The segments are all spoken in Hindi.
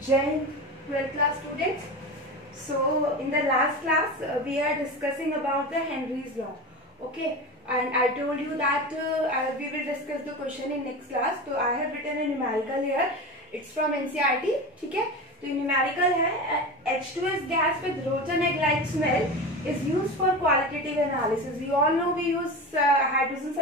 Jai 12th class students. So in the last class we are discussing about the Henry's law. Okay, and I told you that we will discuss the question in next class. So I have written a numerical here. It's from NCERT. ठीक है, तो numerical है H2S gas with rotten egg-like smell is used for qualitative analysis. You all know we use hydrogen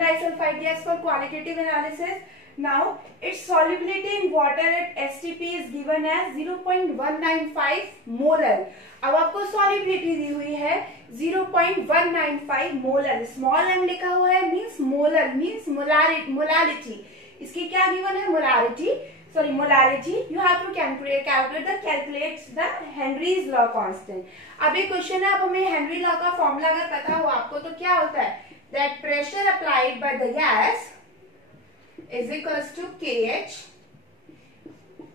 disulfide gas for qualitative analysis. Now its solubility in water at STP is given as 0.195 molar. अब आपको solubility दी हुई है 0.195 molar. Small m लिखा हुआ है means molar means molarity. इसकी क्या given है molarity. You have to calculate the Henry's law constant. अब एक क्वेश्चन है, अब हमें Henry law का फॉर्मूला अगर पता हो आपको तो क्या होता है that pressure applied by the gas is equals to KH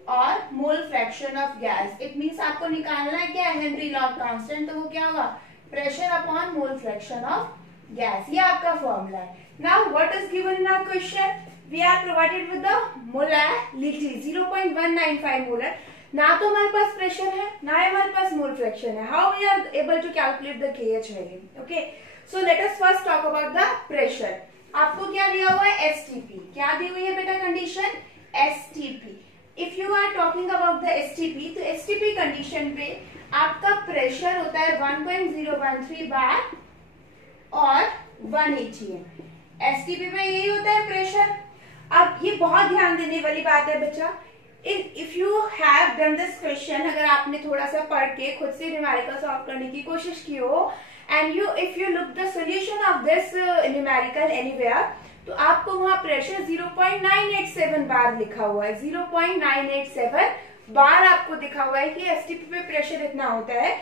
और mole fraction of gas. It means आपको निकालना है क्या Henry law constant, तो वो क्या होगा pressure upon mole fraction of gas. ये आपका फॉर्मूला है. Now what is given in our question? We are provided with the molarity 0.195 molar. ना तो हमारे पास प्रेशर है ना हमारे पास मोल फ्रैक्शन है. How we are able to calculate the KH value? Okay, so let us first talk about the pressure. आपको क्या दिया हुआ है STP. क्या दी हुई है बेटा condition STP. If you are talking about the STP, तो STP कंडीशन पे आपका प्रेशर होता है 1.013 बार और 1 atm. STP में यही होता है प्रेशर. अब ये बहुत ध्यान देने वाली बात है बच्चा. If you have done this question, अगर आपने थोड़ा सा पढ़ के खुद से न्यूमेरिकल सॉल्व करने की कोशिश की हो and if you look the solution of this numerical anywhere, तो आपको वहाँ प्रेशर 0.987 बार लिखा हुआ है. 0.987 बार आपको दिखा हुआ है कि STP पे प्रेशर इतना होता है.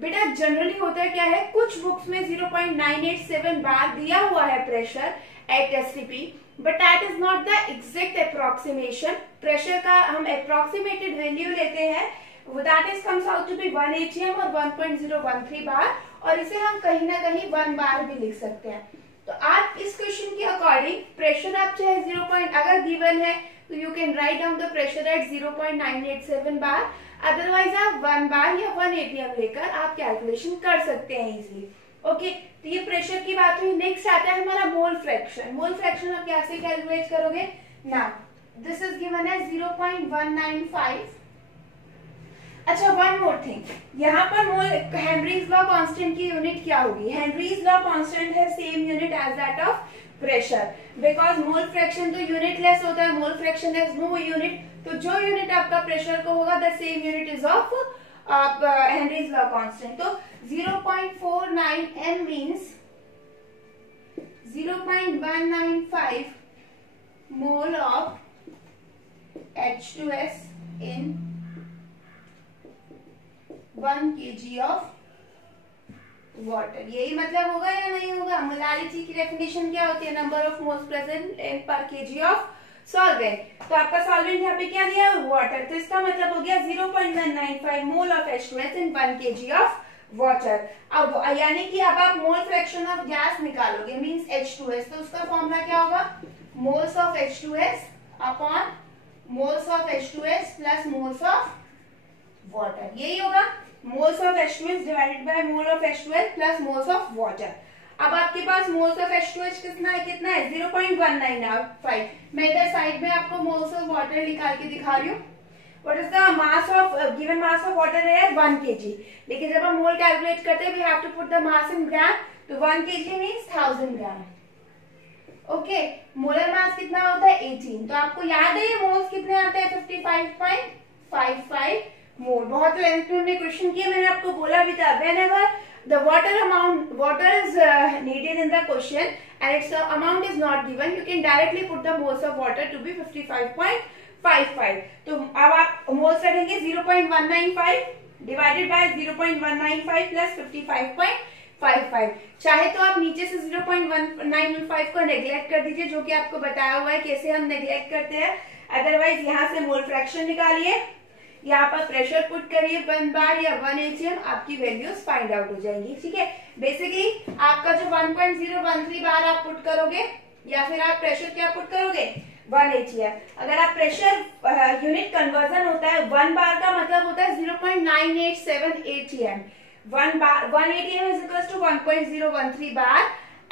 बेटा जनरली होता है क्या है, कुछ बुक्स में 0.987 बार दिया हुआ है pressure at STP, but that is not the exact approximation. Pressure का हम अप्रोक्सीमेटेड वैल्यू लेते हैं, that is comes out to be 1 atm और 1.013 बार, और इसे हम कहीं ना कहीं 1 बार भी लिख सकते हैं. तो आप इस क्वेश्चन के अकॉर्डिंग प्रेशर आप चाहे 0. अगर गिवन है तो you can write down the pressure at 0.987 bar. Otherwise आप 1 बार या 1 atm लेकर आप कैलकुलेशन कर सकते हैं इजीली. ओके, तो ये प्रेशर की बात हुई. नेक्स्ट आता है हमारा मोल फ्रैक्शन. मोल फ्रैक्शन आप कैसे कैलकुलेट करोगे? Now this is given as 0.195. अच्छा, वन मोर थिंग, यहाँ पर मोल हेनरीज लॉ कांस्टेंट की यूनिट क्या होगी? हेनरीज लॉ कांस्टेंट है same unit as that of pressure, because mole fraction तो यूनिटलेस होता है. Mole fraction has no unit, तो जो यूनिट आपका प्रेशर को होगा the same unit is of Henry's law constant. तो 0.49 m means 0.195 mole of H2S in 1 kg of water. यही मतलब होगा या नहीं होगा? मोलारिटी की डेफिनेशन क्या होती है? Number of moles present in पर केजी ऑफ सॉल्वेंट. तो आपका सॉल्वेंट यहाँ पे क्या दिया है? वाटर. तो इसका मतलब हो गया 0.195 mole of H2S in 1 kg of water. अब यानी कि अब आप मोल फ्रैक्शन ऑफ गैस निकालोगे मींस H2S, तो उसका फॉर्मूला क्या होगा? Moles of H2S upon moles of H2S plus moles of water. यही होगा moles of H2S divided by mole of H2S plus moles of water. अब आपके पास मोल्स ऑफ H2S कितना है? 0.195. मैं इधर साइड में आपको मोल्स ऑफ वाटर निकाल के दिखा रही हूँ. What is the mass of given mass of water है 1 kg. लेकिन जब हम मोल कैलकुलेट करते हैं we have to put the mass in gram. तो 1 kg means 1000 ग्राम. ओके, मोलर मास कितना होता है? 18. तो आपको याद है ये मोल्स कितने आते हैं? 55.55 मोल. बहुत लेंथ में क्वेश्चन किया, मैंने आपको बोला भी था whenever the water is needed in the question and its amount is not given, you can directly put the moles of water to be 55.55. तो अब आप मोल्स रखेंगे 0.195 डिवाइडेड बाय 0.195 प्लस 55.55. चाहे तो आप नीचे से 0.195 को नेग्लेक्ट कर दीजिए, जो कि आपको बताया हुआ है कैसे हम नेग्लेक्ट करते हैं. अदरवाइज यहाँ से मोल फ्रैक्शन निकालिए, यहाँ पर प्रेशर पुट करिए 1 बार या 1 atm, आपकी वैल्यूज फाइंड आउट हो जाएंगी. ठीक है, बेसिकली आपका जो 1.013 बार आप पुट करोगे या फिर आप प्रेशर क्या पुट करोगे 1 ATM। अगर आप प्रेशर यूनिट कन्वर्जन होता है 1 बार का मतलब होता है 0.987 ATM। 1 ATM is equals to 1.013 bar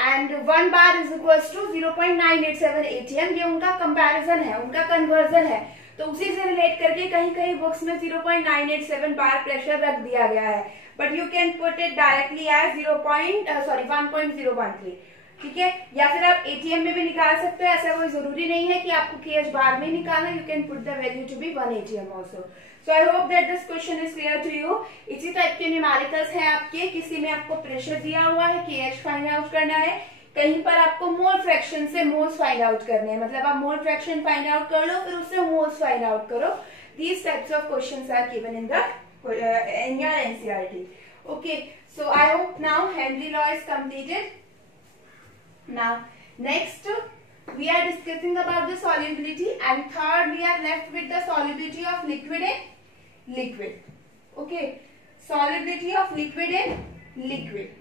and 1 bar is equals to 0.987 ATM। ये उनका कंपैरिजन है, उनका कन्वर्जन है। तो उसी से रिलेट करके कहीं कहीं बुक्स में 0.987 बार प्रेशर रख दिया गया है, but you can put it directly as 1.013, ठीक है। या फिर आप एटीएम में भी निकाल सकते हो, ऐसा कोई जरूरी नहीं है कि आपको केएच बार में निकालना। You can put the value to be 1 ATM also. So I hope that this question is clear to you. इसी टाइप के न्यूमेरिकल्स हैं आपके, किसी में आपको प्रेशर दिया हुआ है, केएच फाइंड आउट करना है, कहीं पर आपको मोल फ्रैक्शन से मोल्स फाइंड आउट करने हैं, मतलब आप मोल फ्रैक्शन फाइंड आउट कर लो फिर उससे मोल्स फाइंड आउट करो। These types of questions are given in your NCERT. Okay, so I hope now Henry law is completed. Now next we are discussing about the solubility, and third we are left with the solubility of liquid and liquid. Okay, solubility of liquid and liquid.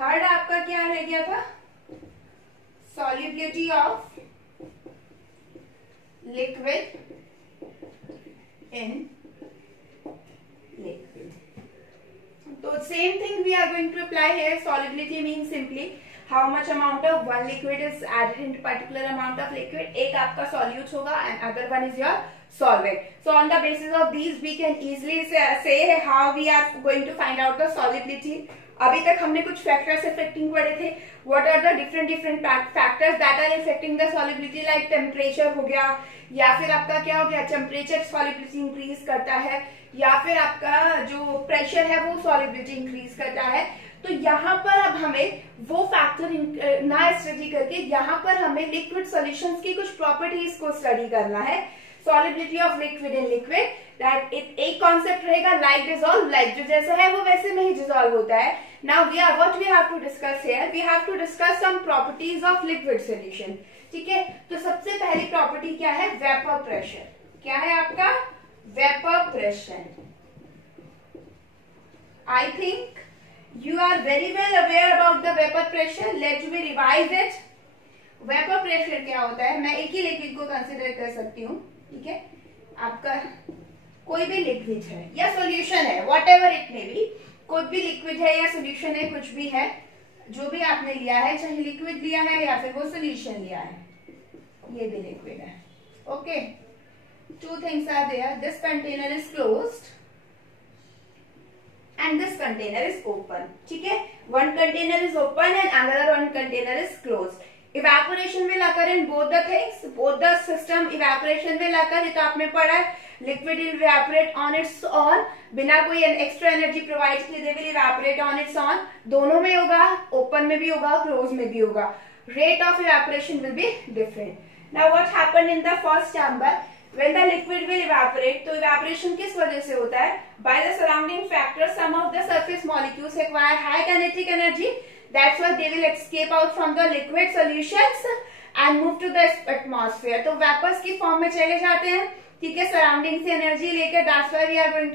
Third आपका क्या रह गया था? Solubility of liquid in liquid. So same thing we are going to apply here. Solubility means simply how much amount of one liquid is added into particular amount of liquid. एक आपका solute होगा and other one is your solvent. So on the basis of these we can easily say how we are going to find out the solubility. अभी तक हमने कुछ फैक्टर्स इफेक्टिंग पढ़े थे। What are the different factors that are affecting the solubility, like temperature हो गया, या फिर आपका क्या हो गया, टेम्परेचर सॉल्युबिलिटी इंक्रीज करता है, या फिर आपका जो प्रेशर है वो सॉल्युबिलिटी इंक्रीज करता है। तो यहाँ पर अब हमें वो फैक्टर ना स्टडी करके यहाँ पर हमें लिक्विड सॉल्यूशंस की कुछ प्रॉपर्टीज को स्टडी करना है। Solubility of liquid in liquid, that एक कॉन्सेप्ट रहेगा लाइक डिसॉल्व, लाइक जो जैसा है वो वैसे में ही डिसॉल्व होता है। Now we are what we have to discuss here, we have to discuss some properties of liquid solution. ठीक है, तो सबसे पहली प्रॉपर्टी क्या है? Vapour pressure. क्या है आपका? Vapour pressure. I think you are very well aware about the vapor pressure. Let me revise it. Vapor pressure क्या होता है? मैं एक ही लिक्विड को कंसिडर कर सकती हूँ, ठीक है। आपका कोई भी लिक्विड है या सॉल्यूशन है, whatever it may be, कोई भी लिक्विड है या सॉल्यूशन है, कुछ भी है, जो भी आपने लिया है, चाहे लिक्विड लिया है या फिर वो सॉल्यूशन लिया है, ये भी लिक्विड है। Okay, two things are there. This container is closed and this container is open. ठीक है, one container is open and another one container is closed. Evaporation will occur in both the things, both the system evaporation will occur. ये तो आपने पढ़ा है, liquid will evaporate on its own, बिना कोई एक्स्ट्रा एनर्जी प्रोवाइड किए they will evaporate on its own. दोनों में होगा, open में भी होगा, close में भी होगा. Rate of evaporation will be different. Now what happened in the first chamber? When the liquid will evaporate, तो evaporation किस वजह से होता है? By the surrounding factors, some of the surface molecules acquire high kinetic energy. That's why they will escape out from the liquid solutions and move to the atmosphere. तो vapors की फॉर्म में चले जाते हैं, ठीक है, सराउंडिंग से एनर्जी लेकर. That's why we are going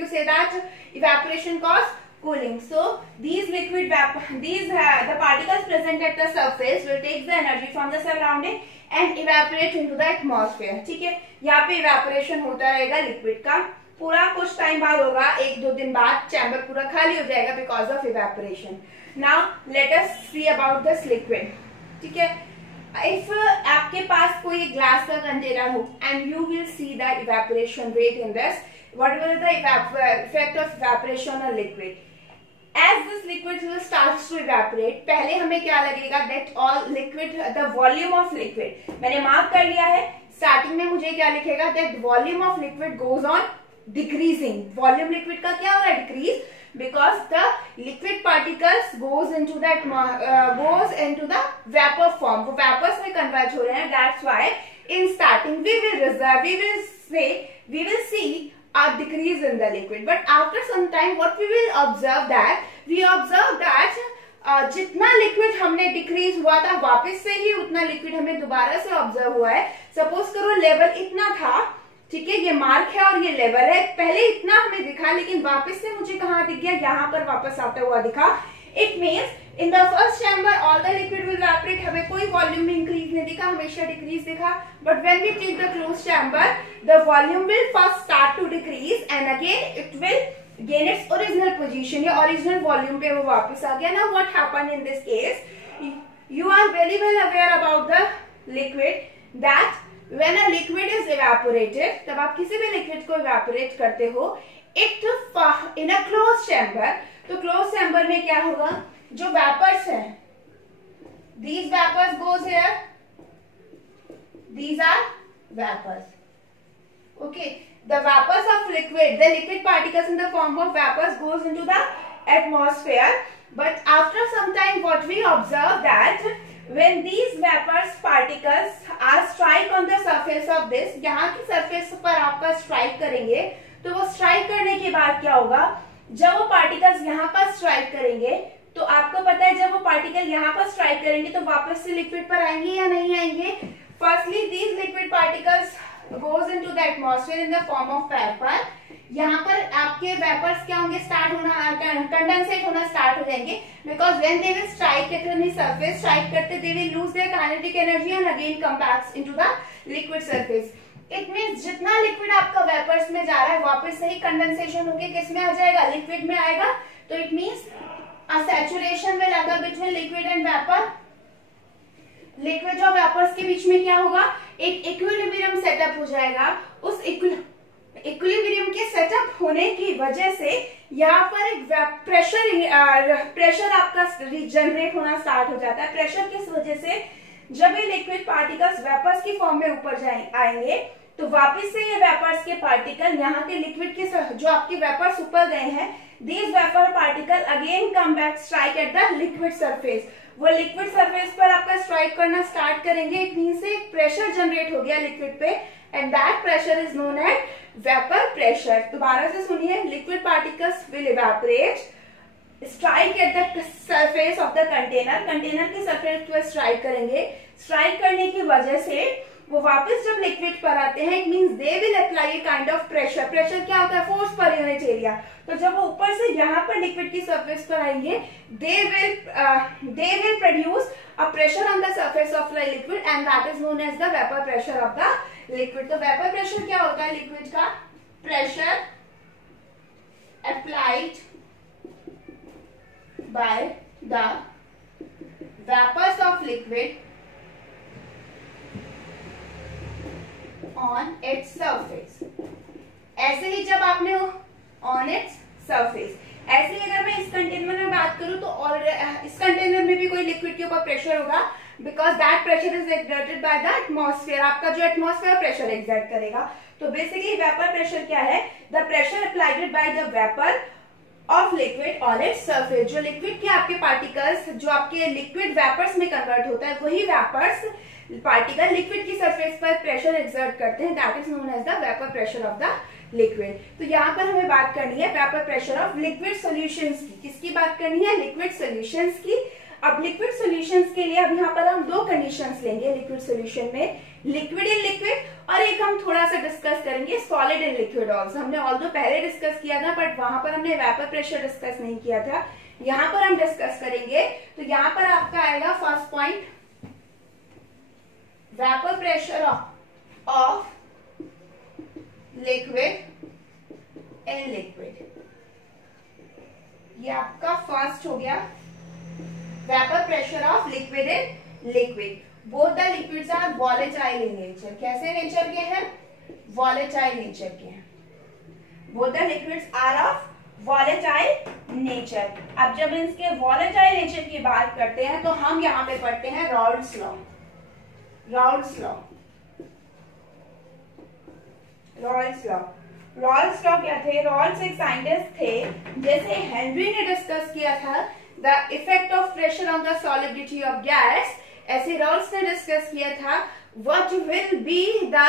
to say that evaporation cause cooling. So these the particles present at the surface will take the energy from the surrounding and evaporate into the atmosphere. ठीक है, यहाँ पे evaporation होता रहेगा लिक्विड का, पूरा कुछ टाइम बाद होगा, 1-2 दिन बाद चैम्बर पूरा खाली हो जाएगा because of evaporation. Now let us see about this liquid. ठीक है, if आपके पास कोई ग्लास का कंटेनर हो and you will see the evaporation rate in this, what will the effect of evaporation on liquid? As this liquid will starts to evaporate, पहले हमें क्या लगेगा? That all liquid, the volume of liquid, मैंने मार्क कर लिया है, स्टार्टिंग में मुझे क्या लिखेगा? That volume of liquid goes on decreasing. Volume liquid का क्या होगा? Decrease, because the liquid particles goes into the vapor form. वो vapors में convert हो रहे हैं. That's why in starting we will see a decrease in the liquid, but after some time what we will observe that जितना लिक्विड हमने डिक्रीज हुआ था वापस से ही उतना लिक्विड हमें दोबारा से ऑब्जर्व हुआ है. सपोज करो लेवल इतना था, ठीक है, ये मार्क है और ये लेवल है, पहले इतना हमें दिखा लेकिन वापस से मुझे कहाँ दिख गया? यहाँ पर वापस आता हुआ दिखा. It means in the first chamber all the liquid will evaporate, हमें कोई वॉल्यूम में इंक्रीज नहीं दिखा, हमेशा डिक्रीज दिखा. But when we take the close chamber the volume will first start to decrease and again it will gain its original position, या ओरिजिनल वॉल्यूम पे वो वापस आ गया. Now what happened in this case, you are very well aware about the liquid that when a liquid is evaporated, तब आप किसी भी लिक्विड को evaporate करते हो, it in a closed chamber, तो closed chamber में क्या होगा, जो vapors हैं, these vapors goes here, these are vapors. Okay, the vapors of liquid, the liquid particles in the form of vapors goes into the atmosphere. But after some time what we observe that when these vapors particles are strike on the surface of this, यहाँ की surface पर आपका strike करेंगे, तो वो strike करने के बाद क्या होगा, जब वो particles यहाँ पर strike करेंगे, तो आपको पता है जब वो particle यहाँ पर strike करेंगे तो वापस से liquid पर आएंगे या नहीं आएंगे. Firstly these liquid particles goes into the atmosphere in the form of vapor. यहाँ पर आपके वेपर्स क्या होंगे, स्टार्ट होना, कंडेंसेट होना स्टार्ट हो जाएंगे, because when they will strike at any surface, strike करते they will lose their kinetic energy and again come back into the liquid surface. It means जितना लिक्विड आपका वेपर्स में जा रहा है वापस से ही कंडेंसेशन होके किस में आ जाएगा, लिक्विड में आएगा. तो it means a saturation will occur between liquid and vapour. Liquid और वेपर्स के बीच में क्या होगा, एक इक्विलिब्रियम सेटअप हो जाएगा. उस इक्विलिब्रियम के सेटअप होने की वजह से यहाँ पर एक प्रेशर आपका जनरेट होना स्टार्ट हो जाता है. प्रेशर किस वजह से, जब ये लिक्विड पार्टिकल्स वेपर्स की फॉर्म में ऊपर आएंगे तो वापस से ये वेपर्स के पार्टिकल यहाँ के लिक्विड के जो आपके वेपर्स ऊपर गए हैं, these vapour particle again come back strike at the liquid surface. वो लिक्विड सरफेस पर आपका स्ट्राइक करना स्टार्ट करेंगे. इट मीन से एक प्रेशर जनरेट हो गया लिक्विड पे and that pressure is known as vapour pressure. दोबारा से सुनिए, liquid particles will evaporate, strike at the surface of the container, container की सरफेस पर स्ट्राइक करेंगे. स्ट्राइक करने की वजह से वो वापस जब लिक्विड पर आते हैं, it means they will apply a kind of pressure. Pressure क्या होता है, फोर्स पर यूनिट एरिया. तो जब वो ऊपर से यहाँ पर लिक्विड की सरफेस पर आएंगे, they will produce a pressure on the surface of the liquid and that is known as the vapour pressure of the liquid. तो वेपर प्रेशर क्या होता है, लिक्विड का pressure applied by the vapours of liquid on its surface. ऐसे ही जब आपने ऑन इट्स सरफेस, ऐसे ही अगर मैं इस कंटेनर में बात करूं तो और इस कंटेनर में भी कोई लिक्विड के ऊपर प्रेशर होगा, because that pressure is exerted by the atmosphere. आपका जो एटमॉस्फेयर प्रेशर एक्सर्ट करेगा. तो बेसिकली वेपर प्रेशर क्या है, the pressure applied by the vapour of liquid on its surface. जो लिक्विड के आपके पार्टिकल्स जो आपके लिक्विड वेपर्स में कन्वर्ट होता है, वही वेपर्स पार्टिकल लिक्विड की सरफेस पर प्रेशर एक्सर्ट करते हैं. That is known as the vapour pressure of the liquid. तो यहाँ पर हमें बात करनी है vapour pressure of liquid solutions की. किसकी बात करनी है, लिक्विड सॉल्यूशंस की. अब लिक्विड सॉल्यूशंस के लिए अब यहाँ पर हम दो कंडीशंस लेंगे लिक्विड सॉल्यूशन में, लिक्विड इन लिक्विड, और एक हम थोड़ा सा डिस्कस करेंगे सॉलिड इन लिक्विड ऑल्सो. हमने ऑल्दो पहले डिस्कस किया था बट वहां पर हमने वेपर प्रेशर डिस्कस नहीं किया था. यहाँ पर हम डिस्कस करेंगे. तो यहाँ पर आपका आएगा first point, vapour pressure of liquid in liquid. ये आपका फर्स्ट हो गया, vapour pressure of liquid in liquid. Both the liquids are volatile in nature. कैसे नेचर के हैं, वॉलेटाइल नेचर के हैं. Both the liquids are of volatile nature. अब जब इसके वॉलेटाइल नेचर की बात करते हैं तो हम यहाँ पे पढ़ते हैं Raoult's law. Raoult's law, Raoult's law. Raoult's law क्या थे, रॉल्ड्स एक साइंटिस्ट थे, जैसे हेनरी ने डिस्कस किया था the effect of pressure on the solubility of gas, ऐसे रॉल्ड्स ने डिस्कस किया था what will be the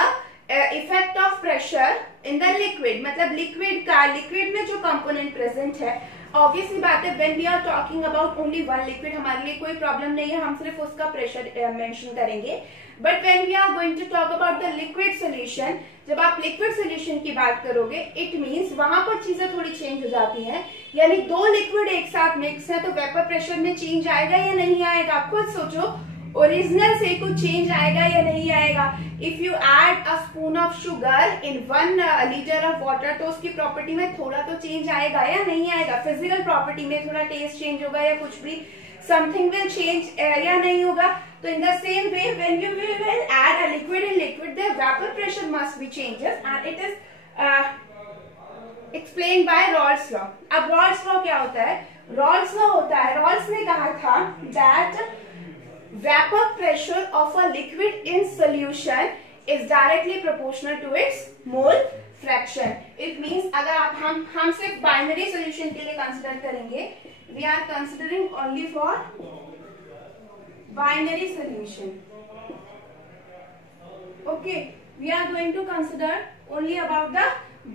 effect of pressure in the liquid. मतलब लिक्विड का, लिक्विड में जो कंपोनेंट प्रेजेंट है, ऑब्वियसली बात है when we are talking about only one liquid, हमारे लिए कोई प्रॉब्लम नहीं है, हम सिर्फ उसका प्रेशर मेंशन करेंगे. But when we are going to talk about the liquid solution, जब आप लिक्विड सोल्यूशन की बात करोगे इट मीन्स वहां पर चीजें थोड़ी चेंज हो जाती हैं, यानी दो लिक्विड एक साथ मिक्स है तो वेपर प्रेशर में चेंज आएगा या नहीं आएगा? आप खुद सोचो, ओरिजिनल से कुछ चेंज आएगा या नहीं आएगा? If you add a spoon of sugar in 1 litre of water तो उसकी प्रॉपर्टी में थोड़ा तो चेंज आएगा या नहीं आएगा? फिजिकल प्रॉपर्टी में थोड़ा टेस्ट चेंज होगा या कुछ भी, समथिंग विल चेंज या नहीं होगा? तो in the same way when you will add a liquid in liquid the vapour pressure must be changes and it is explain by Raoult's law. अब रॉल्स लॉ क्या होता है? रॉल्स लॉ होता है, रॉल्स ने कहा था that vapor pressure of a liquid in solution is directly proportional to its mole fraction. It means अगर आप हम सिर्फ binary solution के लिए consider करेंगे, we are considering only for binary solution. Okay, we are going to consider only about the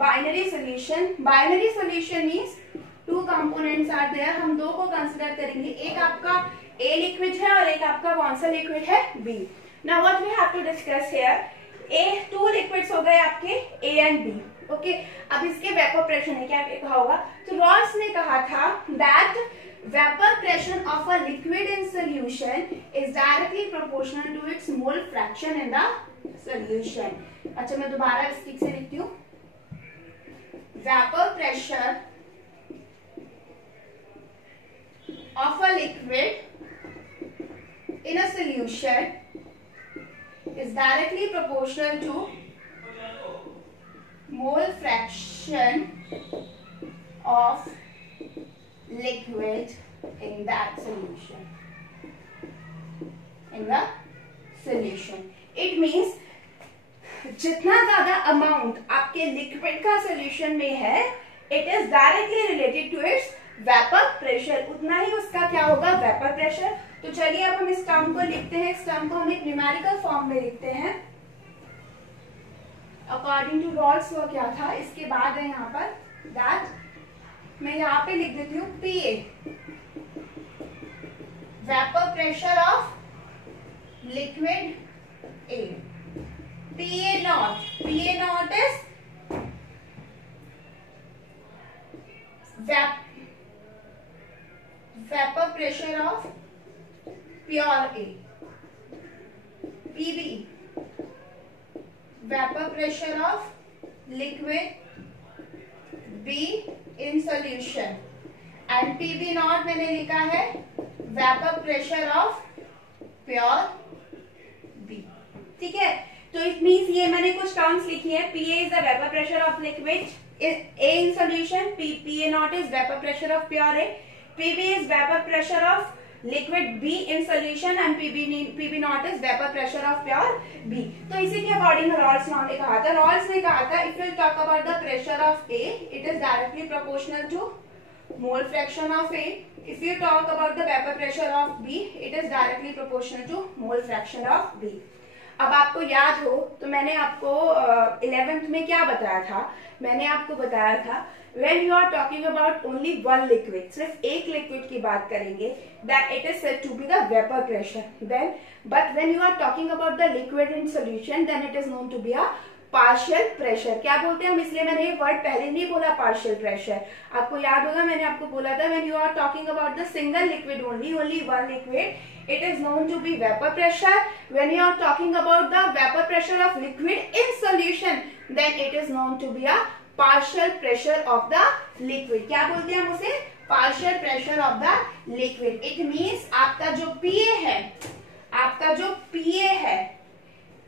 binary solution. Binary solution means two components are there. हम दो को consider करेंगे, एक आपका A लिक्विड है और एक आपका कौन सा लिक्विड है? B. Now what we have to discuss here, two liquids हो गए आपके A and B. ओके, अब इसके वेपर प्रेशर है क्या कहा होगा? तो रॉल्स ने कहा था that vapour pressure of a liquid in solution is directly proportional to its mole fraction in the solution. अच्छा, मैं दोबारा स्टिक से लिखती हूँ। Vapour pressure of a liquid in a solution is directly proportional to mole fraction of liquid in that solution. In the solution, it means जितना ज्यादा अमाउंट आपके लिक्विड का सोल्यूशन में है, it is directly related to its vapour pressure, उतना ही उसका क्या होगा? Vapour pressure. तो चलिए अब हम इस टर्म को लिखते हैं, इस टर्म को हम एक न्यूमेरिकल फॉर्म में लिखते हैं अकॉर्डिंग टू रॉल्स लॉ। क्या था इसके बाद है यहाँ पर दैट मैं यहाँ पे लिख देती हूँ PA, vapour pressure of liquid A, PA not is vapor pressure of pure A. PB, vapor pressure of liquid B in solution, and PB not मैंने लिखा है vapor pressure of pure B. ठीक है, तो इट मीन्स ये मैंने कुछ टर्म्स लिखी है। PA is the vapor pressure of liquid A in solution, PA not is vapor pressure of pure A, PB is vapor pressure of liquid B in solution and PB not is vapor pressure of pure B. तो इसी के अकॉर्डिंग रॉल्स ने कहा था, रॉल्स ने कहा था if you talk about the pressure of A, it is directly proportional to mole fraction of A. If you talk about the vapor pressure of B, it is directly proportional to mole fraction of B. अब आपको याद हो तो मैंने आपको 11th में क्या बताया था? मैंने आपको बताया था when you are talking about only one liquid, सिर्फ एक लिक्विड की बात करेंगे, that it is said to be the vapor pressure. Then, but when you are talking about the liquid in solution, then it is known to be a partial pressure. क्या बोलते हैं हम? इसलिए मैंने ये वर्ड पहले नहीं बोला partial pressure. आपको याद होगा मैंने आपको बोला था when you are talking about the single liquid only one liquid, it is known to be vapor pressure. When you are talking about the vapor pressure of liquid in solution, then it is known to be a partial pressure of the liquid. क्या बोलते हैं हम उसे? Partial pressure of the liquid. It means आपका जो PA है, आपका जो PA है,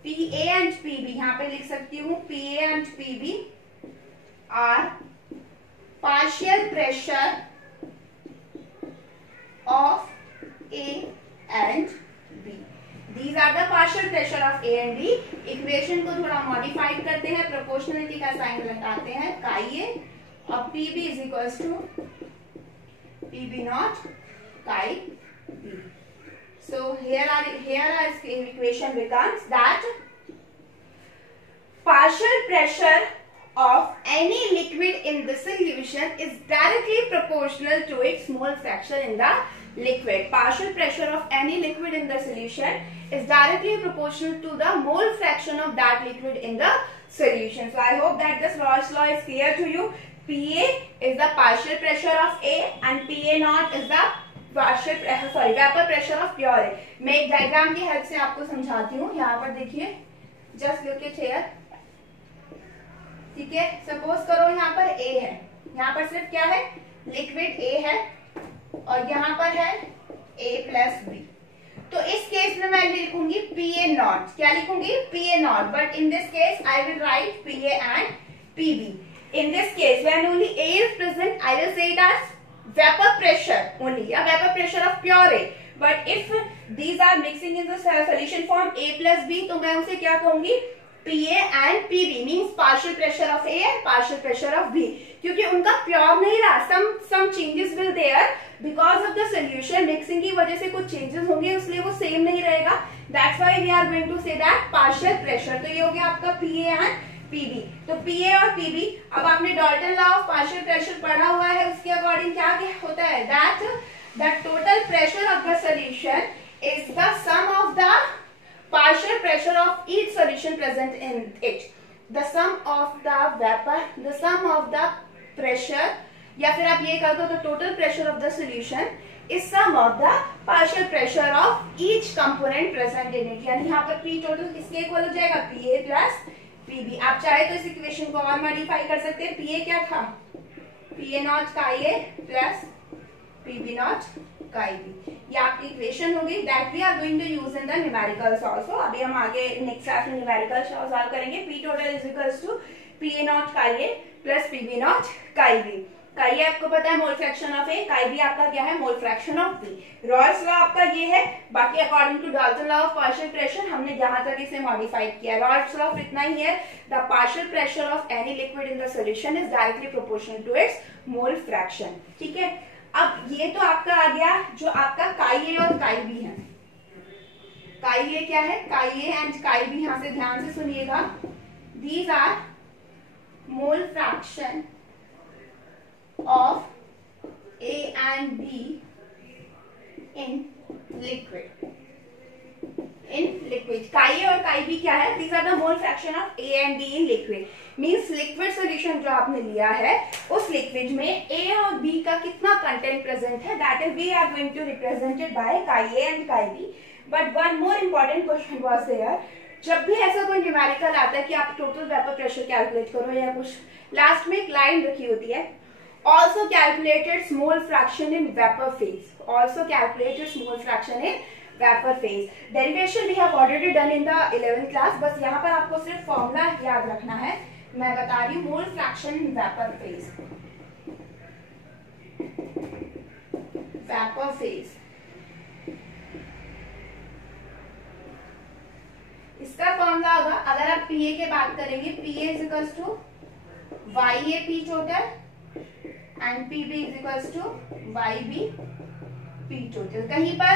PA and PB, यहाँ पे लिख सकती हूँ PA and PB are partial pressure of A and B. These are the partial pressure of A and B. Equation को थोड़ा मॉडिफाइड करते हैं, प्रोपोर्शनलिटी का साइन लगाते हैं chi A और PB is equals to PB naught chi B. So here our equation becomes that partial pressure of any liquid in the solution is directly proportional to its mole fraction in the liquid. Partial pressure of any liquid in the solution is directly proportional to the mole fraction of that liquid in the solution. So I hope that this Raoult's law is clear to you. PA is the partial pressure of A and PA naught is the vapour pressure of pure air. मैं एक डायग्राम की हेल्प से आपको समझाती हूँ. यहाँ पर देखिए, जस्ट लुक इट हियर. ठीक है, सपोज करो यहाँ पर A है, यहाँ पर सिर्फ क्या है, लिक्विड A है और यहाँ पर है A प्लस B. तो इस केस में मैं लिखूंगी PA नॉट. क्या लिखूंगी? PA not. But in this case I will right PA and PB. In this case, when only A is present, I will say it as vapor pressure only, या vapor pressure of pure A. But if these are mixing in the solution form A plus B, तो मैं उसे क्या कहूंगी? PA and PB means partial pressure of A and partial pressure of B. क्योंकि उनका प्योर नहीं रहा, some changes will there because of the solution mixing की वजह से कुछ changes होंगे, इसलिए वो same नहीं रहेगा. That's why we are going to say that partial pressure. तो ये हो गया आपका PA and PB. तो PA और PB, अब आपने Dalton law of partial pressure पढ़ा हुआ है, उसके अकॉर्डिंग क्या होता है, that the total pressure of the solution is the sum of the partial pressure of each solution present in it. The sum of the vapour, the sum of the pressure, या फिर आप ये कर दो तो total pressure of the solution is sum of the partial pressure of each component present in it. यानी यहाँ पर P टोटल किसके इक्वल हो जाएगा? PA plus PB. आप चाहे तो इस इक्वेशन को और मॉडिफाई कर सकते हैं. PA क्या था? PA नॉट का A प्लस PB नॉट का B. ये आपकी इक्वेशन होगी that we are going to use in the numericals also. अभी हम आगे नेक्स्ट क्लास में न्यूमेरिकल सॉल्व करेंगे. P total is equals to PA naught का A प्लस PB नॉट का B. का ये आपको पता है मोल फ्रैक्शन ऑफ ए, का भी आपका क्या है, mole fraction of B. Raoult's law आपका ये है. बाकी according to Dalton law of partial pressure हमने यहाँ तक इसे मॉडिफाइड किया. रॉल्स लॉ ऑफ इतना ही है, the partial pressure of any liquid in the solution is directly proportional to its mole fraction. ठीक है, अब ये तो आपका आ गया जो आपका काई ए और काई बी है. काई ए क्या है? काई ए एंड काई बी, यहाँ से ध्यान से सुनिएगा. These are mole fraction of A and B in liquid. Chi A और Chi B क्या है? These are the mole fraction of A and B in liquid. Means liquid solution जो आपने लिया है उस liquid में A और B का कितना content present है, that is we are going to represent it by Chi A and Chi B. But one more important question was there. जब भी ऐसा कोई न्यूमेरिकल आता है कि आप टोटल वेपर प्रेशर कैलकुलेट करो या कुछ, लास्ट में एक लाइन रखी होती है, also calculated mole fraction in vapor phase. Also calculated mole fraction in vapor phase. Derivation we have already done in the 11th class. बस यहाँ पर आपको सिर्फ फॉर्मूला याद रखना है. मैं बता रही हूँ mole fraction in vapor phase. Vapor phase. इसका फॉर्मूला होगा, अगर आप PA के बात करेंगे, PA is equals to YA P total and PB is equals to YB P total. कहीं पर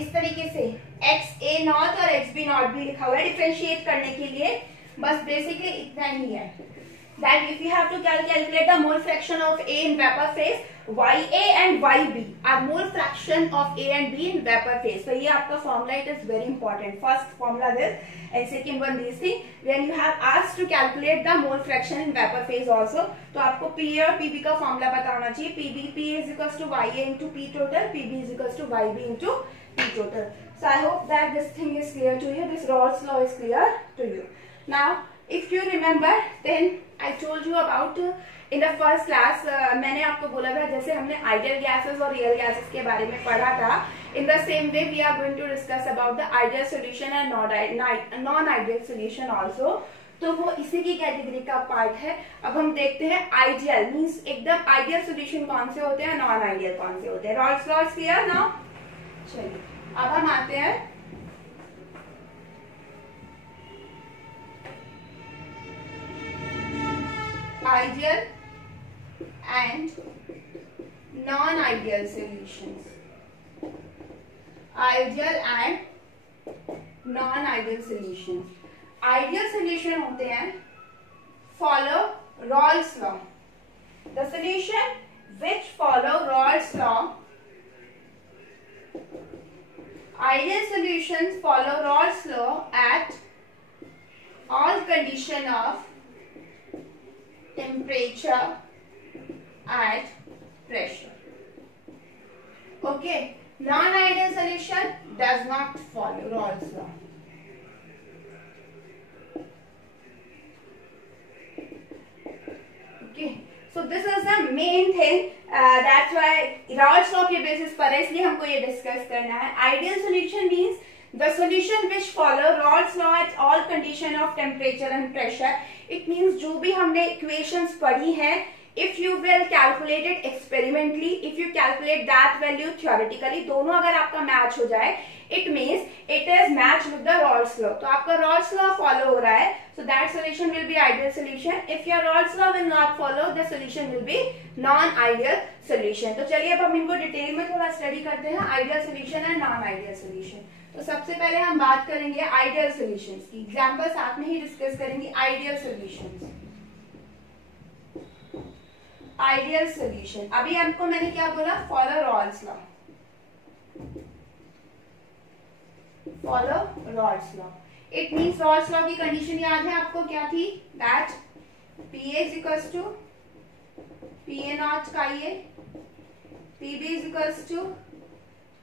इस तरीके से XA नॉट और XB नॉट भी लिखा हुआ है डिफरेंशिएट करने के लिए. बस बेसिकली इतना ही है. That if you have to calculate the mole fraction of A in vapor phase, YA and YB are mole fraction of A and B in vapor phase. So ये आपका formula, it is very important. First formula this, and second one this thing. When you have asked to calculate the mole fraction in vapor phase also, तो आपको PA और PB का formula पता होना चाहिए. P is equals to YA into P total, PB is equals to YB into P total. So I hope that this thing is clear to you. This Raoult's law is clear to you. Now, if you remember, then I told you about in the first class. मैंने आपको बोला था जैसे हमने आइडियल गैसेस और रियल गैसेस के बारे में पढ़ा था. In the same way, we are going to discuss about the ideal solution and non-ideal solution also. तो वो इसी की कैटेगरी का पार्ट है. अब हम देखते हैं आइडियल मीन्स एकदम आइडियल सोल्यूशन कौन से होते हैं, नॉन आइडियल कौन से होते हैं. Rawls law is clear now. चलिए अब हम आते हैं ideal and non-ideal solutions. Ideal and non-ideal solutions. Ideal solution होते हैं follow Raoult's law. The solution which follow Raoult's law Ideal solutions follow Raoult's law at all condition of temperature and pressure. Okay, non-ideal solution does not follow Raoult's law. Okay, so this is the main thing. That's why Raoult's law के basis पर है, इसलिए हमको ये discuss करना है. Ideal solution means the solution which follow Raoult's law at all condition of temperature and pressure. It means जो भी हमने equations पढ़ी हैं, if you will calculate it experimentally, if you calculate that value theoretically, दोनों अगर आपका match हो जाए, it means it is matched with the Raoult's law. तो आपका Raoult's law follow हो रहा है, so that solution will be ideal solution. If your Raoult's law will not follow, the solution will be non-ideal solution. तो चलिए अब हम इनको डिटेल में थोड़ा स्टडी करते हैं, ideal solution and non-ideal solution. तो सबसे पहले हम बात करेंगे आइडियल सॉल्यूशंस की. एग्जांपल साथ में ही डिस्कस करेंगे. Ideal solutions. आइडियल सॉल्यूशन, अभी हमको मैंने क्या बोला, follow Raoult's law. Follow Raoult's law, it means Raoult's law की कंडीशन याद है आपको, क्या थी, that P is equals to P A naught chi A, P B is equals to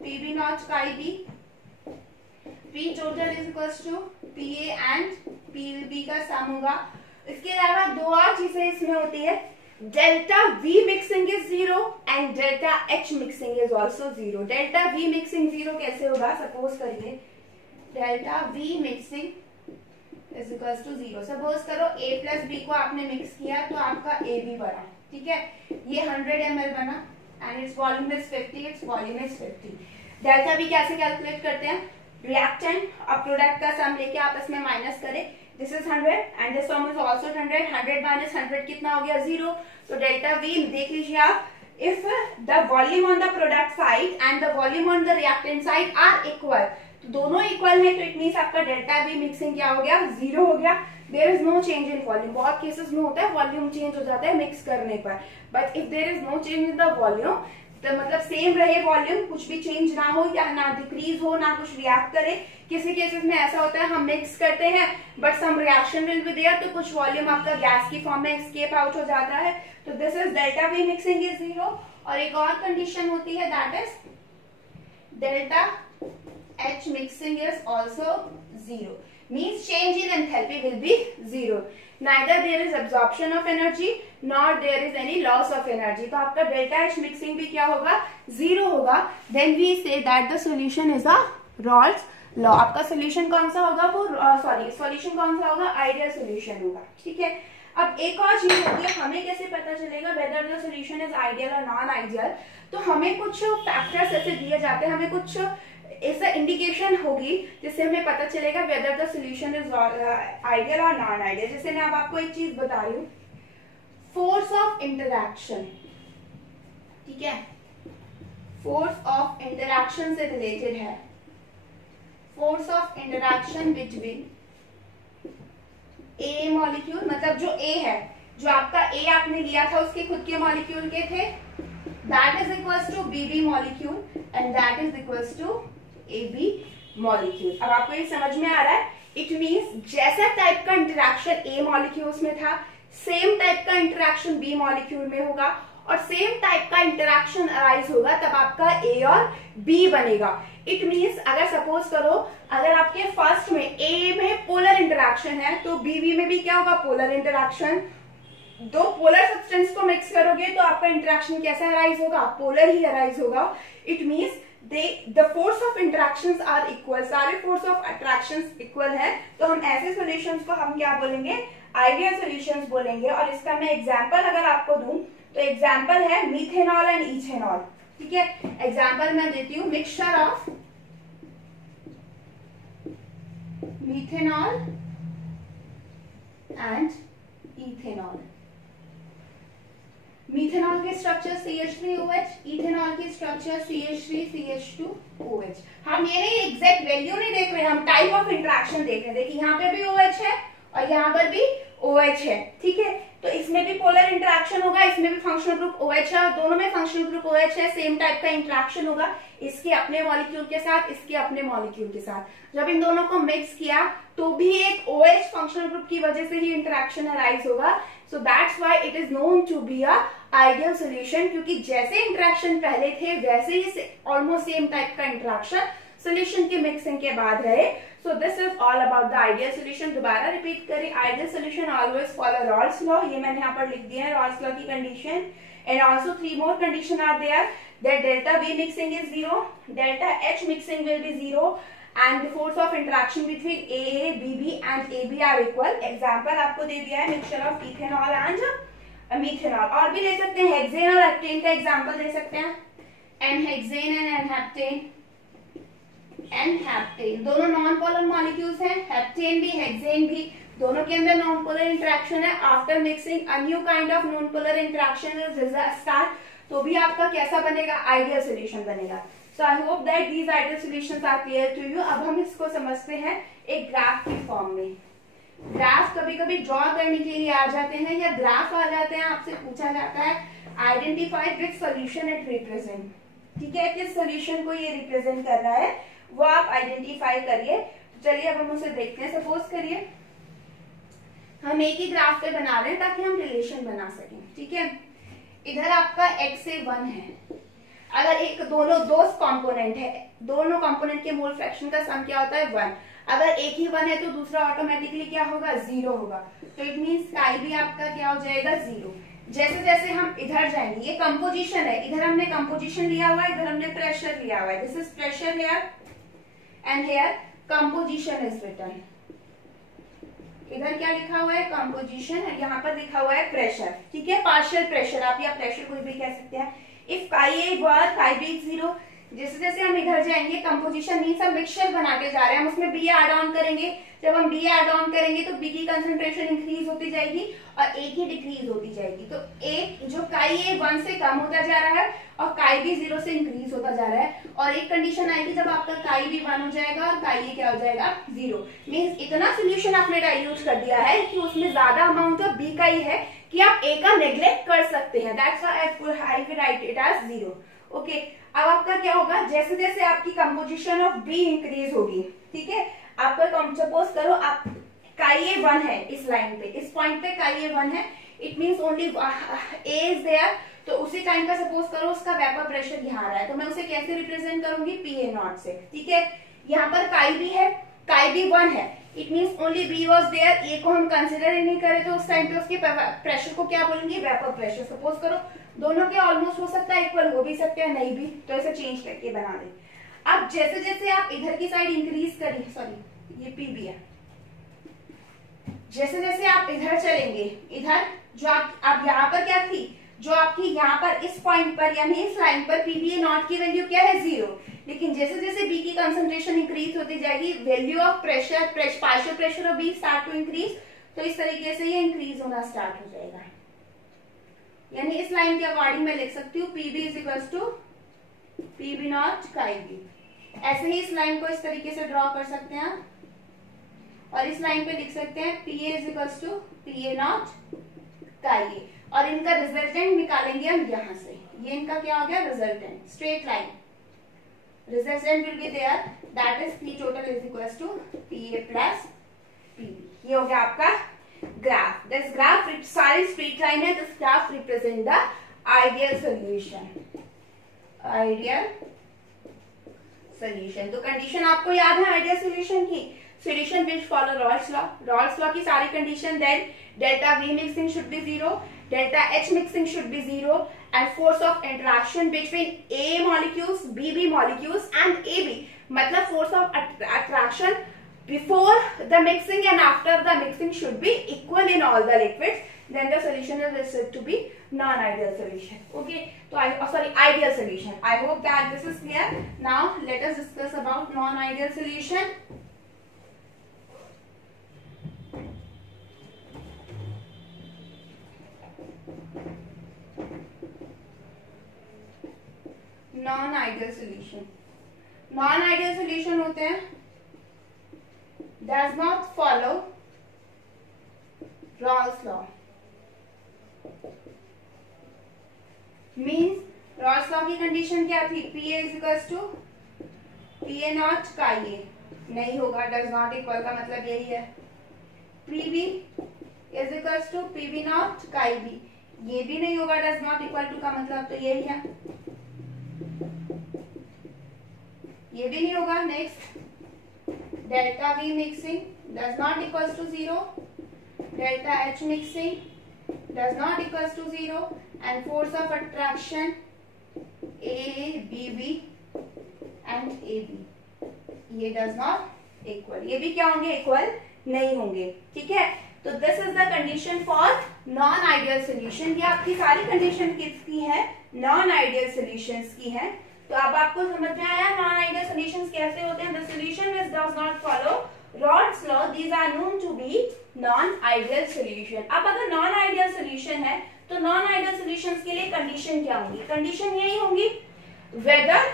P B naught chi B, P total is equals to PA and PB का सम होगा. इसके अलावा दो और चीजें इसमें होती है. Delta V mixing is 0 and delta H mixing is also 0. Delta V mixing 0 कैसे होगा, सपोज करिए delta V mixing is equals to 0. Suppose करो A प्लस B को आपने मिक्स किया तो आपका AB बना, ठीक है, ये 100 ml बना and its volume is 50, its volume is 50. Delta V कैसे कैलकुलेट करते हैं, रिएक्टेंट और प्रोडक्ट का सम लेके आपस में माइनस करें. This is 100 and this some is also 100. 100 minus 100 कितना हो गया, 0. तो डेल्टा V देख लीजिए आप, if the volume on the product side and the volume on the reactant side are equal, तो दोनों इक्वल है, तो इट मींस आपका डेल्टा V मिक्सिंग क्या हो गया, 0 हो गया. There is no change in volume. बहुत केसेस में होता है वॉल्यूम चेंज हो जाता है मिक्स करने पर, but if there is no change in the volume, तो मतलब सेम रहे वॉल्यूम, कुछ भी चेंज ना हो या ना डिक्रीज हो, ना कुछ रिएक्ट करे. किसी केसेस में ऐसा होता है हम मिक्स करते हैं but some reaction will be there, तो कुछ वॉल्यूम आपका गैस की फॉर्म में एस्केप आउट हो जाता है. तो this is delta V mixing is 0. और एक और कंडीशन होती है, that is delta H mixing is also 0. means change in enthalpy will be 0. Neither there is absorption of energy nor there is any loss of energy. तो आपका delta H mixing भी क्या होगा, 0 होगा. Then we say that the solution is a Raoult's law. आपका solution कौन सा होगा, वो solution कौन सा होगा, ideal solution होगा, ठीक है. अब एक और चीज होती है, हमें कैसे पता चलेगा whether the solution is ideal or non ideal. तो हमें कुछ फैक्टर्स ऐसे दिए जाते हैं, हमें कुछ ऐसा इंडिकेशन होगी जिससे हमें पता चलेगा whether the solution is ideal और नॉन आइडियल. जैसे मैं अब आपको एक चीज बता रही हूँ, फोर्स ऑफ इंटरैक्शन, ठीक है, फोर्स ऑफ इंटरैक्शन से रिलेटेड है. Force of interaction between A molecule, मतलब जो ए है, जो आपका ए आपने लिया था उसके खुद के मॉलिक्यूल के थे, that is equals to BB molecule and that is equals to AB molecule. अब आपको ये समझ में आ रहा है, इट मींस जैसा टाइप का इंटरैक्शन A मॉलिक्यूल्स में था, सेम टाइप का इंटरैक्शन B मॉलिक्यूल में होगा, और सेम टाइप का इंटरैक्शन अराइज होगा तब आपका A और B बनेगा. इट मींस अगर सपोज करो, अगर आपके फर्स्ट में A में पोलर इंटरैक्शन है तो BB में भी क्या होगा, पोलर इंटरैक्शन. दो पोलर सब्सटेंस को मिक्स करोगे तो आपका इंटरैक्शन कैसा अराइज होगा, पोलर ही अराइज होगा. It means the force of interactions are equal, सारे force of attractions equal है, तो हम ऐसे solutions को हम क्या बोलेंगे, ideal solutions बोलेंगे. और इसका मैं एग्जांपल अगर आपको दूं तो एग्जांपल है मिथेनॉल एंड इथेनॉल, ठीक है. एग्जांपल मैं देती हूँ, mixture of methanol and ethanol. Methanol की स्ट्रक्चर CH3OH, इथेनॉल की स्ट्रक्चर CH3CH2OH. हम ये नहीं एग्जैक्ट वैल्यू नहीं देख रहे, हम टाइप ऑफ इंटरेक्शन देख रहे हैं. देखिए यहाँ पे भी OH है और यहाँ पर भी OH है, ठीक है. तो इसमें भी पोलर इंटरेक्शन होगा, इसमें भी फंक्शनल ग्रुप OH है, दोनों में फंक्शनल ग्रुप OH है, सेम टाइप का इंटरेक्शन होगा इसके अपने मॉलिक्यूल के साथ, इसके अपने मॉलिक्यूल के साथ। जब इन दोनों को मिक्स किया तो भी एक OH फंक्शनल ग्रुप की वजह से ही इंटरेक्शन अराइज होगा। So that's why it is known to be a ideal solution, क्योंकि जैसे इंटरेक्शन पहले थे वैसे ही ऑलमोस्ट सेम टाइप का इंटरेक्शन सॉल्यूशन के मिक्सिंग के बाद रहे। So this is all about the ideal solution. दोबारा रिपीट करें, ideal solution always follow Raoult's law, ये मैंने यहाँ पर लिख दिया है रॉल्स लॉ की condition. And also 3 more condition are there that delta V mixing is 0, delta H mixing will be 0, and the force of interaction between AA, BB and AB are equal. Example आपको दे दिया है mixture of ethanol and methanol। और भी दे सकते हैं, हेक्सेन और हेप्टेन का एग्जाम्पल दे सकते हैं, एनहेक्सेन एंड एनहेप्टेन। एनहेप्टेन दोनों नॉन पोलर मॉलिक्यूल्स हैं, हेप्टेन भी हेक्सेन भी, दोनों के अंदर नॉन पोलर इंटरेक्शन है। After mixing a new kind of non polar interaction will start, तो भी आपका कैसा बनेगा, आइडियल सॉल्यूशन बनेगा। So I hope that these ideal solutions are clear to you. अब हम इसको समझते हैं एक ग्राफ की फॉर्म में। ग्राफ कभी कभी ड्रॉ करने के लिए आ जाते हैं या ग्राफ आ जाते हैं, आपसे पूछा जाता है identify which solution it represent. ठीक है, किस सॉल्यूशन को ये रिप्रेजेंट कर रहा है वो आप आइडेंटिफाई करिए। चलिए अब हम उसे देखते हैं। सपोज करिए हम एक ही ग्राफ पे बना रहे हैं ताकि हम रिलेशन बना सकें। ठीक है, इधर आपका x से 1 है, अगर एक दोनों दो कंपोनेंट है, दोनों कंपोनेंट के मोल फ्रैक्शन का सम क्या होता है 1। अगर एक ही 1 है तो दूसरा ऑटोमेटिकली क्या होगा, 0 होगा। तो इट मीन्स काई भी आपका क्या हो जाएगा, 0। जैसे जैसे हम इधर जाएंगे, ये कंपोजिशन है, इधर हमने कंपोजिशन लिया हुआ है, इधर हमने प्रेशर लिया हुआ है। This is pressure here and here composition is written. इधर क्या लिखा हुआ है, कंपोजिशन है, यहाँ पर लिखा हुआ है प्रेशर। ठीक है, पार्शियल प्रेशर आप या प्रेशर कोई भी कह सकते हैं। इफ काई ए 1 काई बी 0, जैसे जैसे हम इधर जाएंगे कंपोजिशन मीन्स हम मिक्सचर बनाते जा रहे हैं, हम उसमें बी ऐड ऑन करेंगे। जब हम बी ऐड ऑन करेंगे तो बी की कंसंट्रेशन इंक्रीज होती जाएगी और ए की डिक्रीज होती जाएगी। तो ए जो काई ए 1 से कम होता जा रहा है और काई बी 0 से इंक्रीज होता जा रहा है। और एक कंडीशन आएगी जब आपका काई बी 1 हो जाएगा और काई ए क्या हो जाएगा, 0। मीन्स इतना सोल्यूशन आपने डाइल्यूट कर दिया है कि उसमें ज्यादा अमाउंट ऑफ बी का ही है कि आप ए का नेग्लेक्ट कर सकते हैं। That's why I will write it as 0। Okay, अब आपका क्या होगा, जैसे जैसे आपकी कंपोजिशन ऑफ बी इंक्रीज होगी, ठीक है, आपका सपोज करो आप काई ए 1 है इस लाइन पे, इस पॉइंट पे काई ए 1 है, it means only A is there. तो उसी टाइम का सपोज करो उसका वेपर प्रेशर यहाँ आ रहा है, तो मैं उसे कैसे रिप्रेजेंट करूंगी, PA0 से। ठीक है, यहाँ पर काई बी है, काई बी 1 है, it means only B was there, A को हम कंसिडर ही नहीं करें तो उस टाइम पे उसके प्रेशर को क्या बोलेंगे, वेपर प्रेशर। सपोज करो दोनों के ऑलमोस्ट हो सकता है इक्वल, हो भी सकते हैं नहीं भी, तो ऐसे चेंज करके बना दे। अब जैसे जैसे आप इधर की साइड इंक्रीज करिए, सॉरी ये पीबी है, जैसे जैसे आप इधर चलेंगे, इधर जो आप यहाँ पर क्या थी, जो आपकी यहाँ पर इस पॉइंट पर यानी इस लाइन पर PBA0 की वैल्यू क्या है, 0। लेकिन जैसे जैसे बी की कंसंट्रेशन इंक्रीज होती जाएगी, value of pressure partial pressure of B start to increase, तो इस तरीके से ये इंक्रीज होना स्टार्ट हो जाएगा। यानी इस लाइन के अकॉर्डिंग मैं लिख सकती हूँ PB is equal to PB0 काई बी। ऐसे ही इस लाइन को इस तरीके से ड्रॉ कर सकते हैं और इस लाइन पे लिख सकते हैं PA is equal to PA0 काई ए, और इनका रिजल्टेंट निकालेंगे हम यहाँ से। ये इनका क्या हो गया, resultant, straight line resultant will be there, that is P total is equal to PA plus PB। ये हो गया आपका ग्राफ। दिस ग्राफ सारी स्ट्रेट लाइन है, this graph represent the ideal solution. Ideal solution, तो कंडीशन आपको याद है आइडियल सॉल्यूशन की, solution which follow Raoult's law. Raoult's law की सारी condition, then delta V mixing should be 0, delta H mixing should be 0, and force of interaction between A molecules, BB molecules and AB, मतलब force of attraction before the mixing and after the mixing should be equal in all the liquids. Then the solution is said to be non-ideal solution. Okay, so ideal solution. I hope that this is clear. Now let us discuss about non-ideal solution. Non ideal solution, non ideal solution होते हैं does not follow Raoult's law. Means Raoult's law की कंडीशन क्या थी, P A equals to P A naught का ये नहीं होगा, डज नॉट इक्वल का मतलब यही है। P B is equals to P B naught का बी, ये भी नहीं होगा, डज नॉट इक्वल टू का मतलब तो यही है, ये भी नहीं होगा। Next delta V mixing does not equals to 0, delta H mixing does not equals to 0 and force of attraction A B B and A B, ये डज नॉट इक्वल, ये भी क्या होंगे, इक्वल नहीं होंगे। ठीक है, तो this is the condition for non ideal solution. ये आपकी सारी कंडीशन किसकी है, नॉन आइडियल सॉल्यूशंस की है। तो अब आपको समझ में आया नॉन आइडियल सॉल्यूशंस कैसे होते हैं। The solution which does not follow Rod's law, these are known to be non ideal solution. अब अगर नॉन आइडियल सोल्यूशन है तो नॉन आइडियल सॉल्यूशंस के लिए कंडीशन क्या होंगी, कंडीशन यही होंगी whether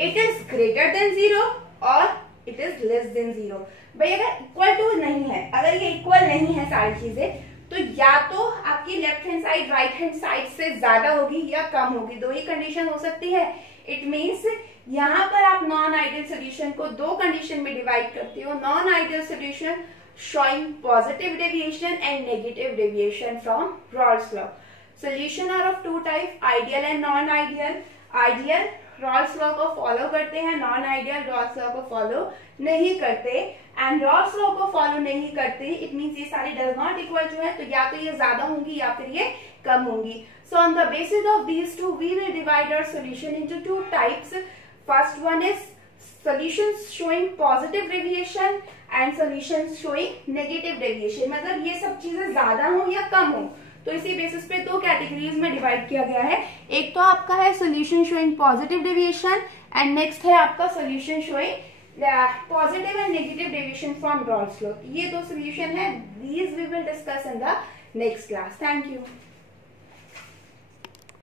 it is greater than 0 और इट इज लेस देन 0। भाई अगर इक्वल टू नहीं है, अगर ये इक्वल नहीं है सारी चीजें, तो या तो आपकी left hand side right hand side से ज्यादा होगी या कम होगी, दो ही कंडीशन हो सकती है। इट मीन्स यहाँ पर आप नॉन आइडियल सोल्यूशन को दो कंडीशन में डिवाइड करते हो, non ideal solution showing positive deviation and negative deviation from Rod's law. Solution are of two type, ideal and non-ideal. Ideal Rod's law को फॉलो करते हैं, नॉन आइडियल Rod's law को फॉलो नहीं करते। एंड Rod's law को फॉलो नहीं करते, इट मीन्स ये सारी डज नॉट इक्वल जो है, तो या तो ये ज्यादा होंगी या फिर ये कम होंगी। So on the basis of these two we will divide our solution into two types. First one is solutions showing positive deviation and solutions showing negative deviation, मतलब ये सब चीजें ज्यादा हो या कम हो, तो इसी बेसिस पे दो कैटेगरीज में डिवाइड किया गया है। एक तो आपका है solution showing positive deviation and next है आपका solution showing positive and negative deviation from Raoult's law. ये दो सोल्यूशन है, these we will discuss in the next class. Thank you.